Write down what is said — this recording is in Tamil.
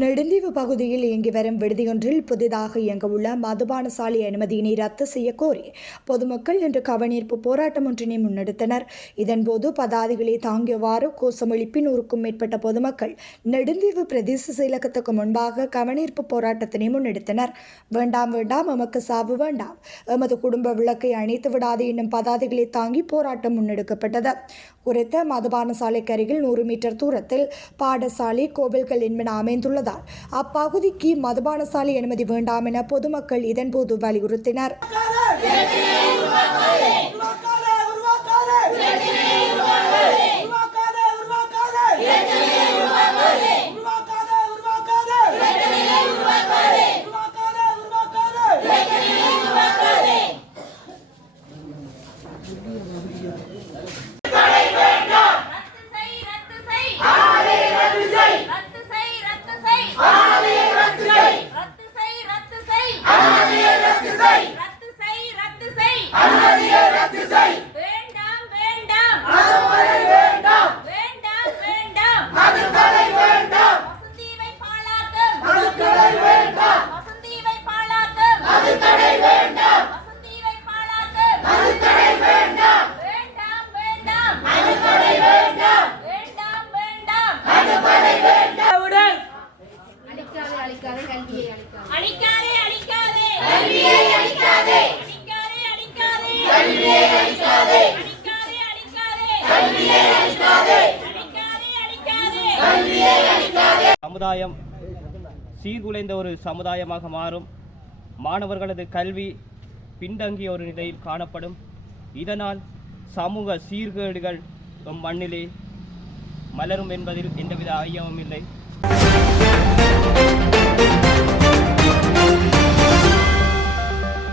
நெடுந்தீவு பகுதியில் இயங்கி வரும் விடுதியொன்றில் புதிதாக இயங்கவுள்ள மதுபான சாலை அனுமதியினை ரத்து செய்ய கோரி பொதுமக்கள் இன்று கவனீர்ப்பு போராட்டம் ஒன்றினை முன்னெடுத்தனர். இதன்போது பதாதைகளை தாங்கியவாறு கோஷம் எழுப்பி 100க்கும் மேற்பட்ட பொதுமக்கள் நெடுந்தீவு பிரதேச செயலகத்துக்கு முன்பாக கவனீர்ப்பு போராட்டத்தினை முன்னெடுத்தனர். வேண்டாம் வேண்டாம், எமக்கு சாவு வேண்டாம், எமது குடும்ப விளக்கை அணைத்து விடாது என்னும் பதாதைகளை தாங்கி போராட்டம் முன்னெடுக்கப்பட்டது. குறித்த மதுபான சாலைக்கு அருகில் 100 மீட்டர் தூரத்தில் பாடசாலை, கோவில்கள் என்பன அமைந்துள்ளதால் அப்பகுதிக்கு மதுபான சாலை அனுமதி வேண்டாம் என பொதுமக்கள் இதன்போது வலியுறுத்தினர். சமுதாயம் சீர்குலைந்த ஒரு சமுதாயமாக மாறும். மாணவர்களது கல்வி பின்தங்கிய ஒரு நிலையில் காணப்படும். இதனால் சமூக சீர்கேடுகள் மண்ணிலே மலரும் என்பதில் எந்தவித ஐயமும் இல்லை.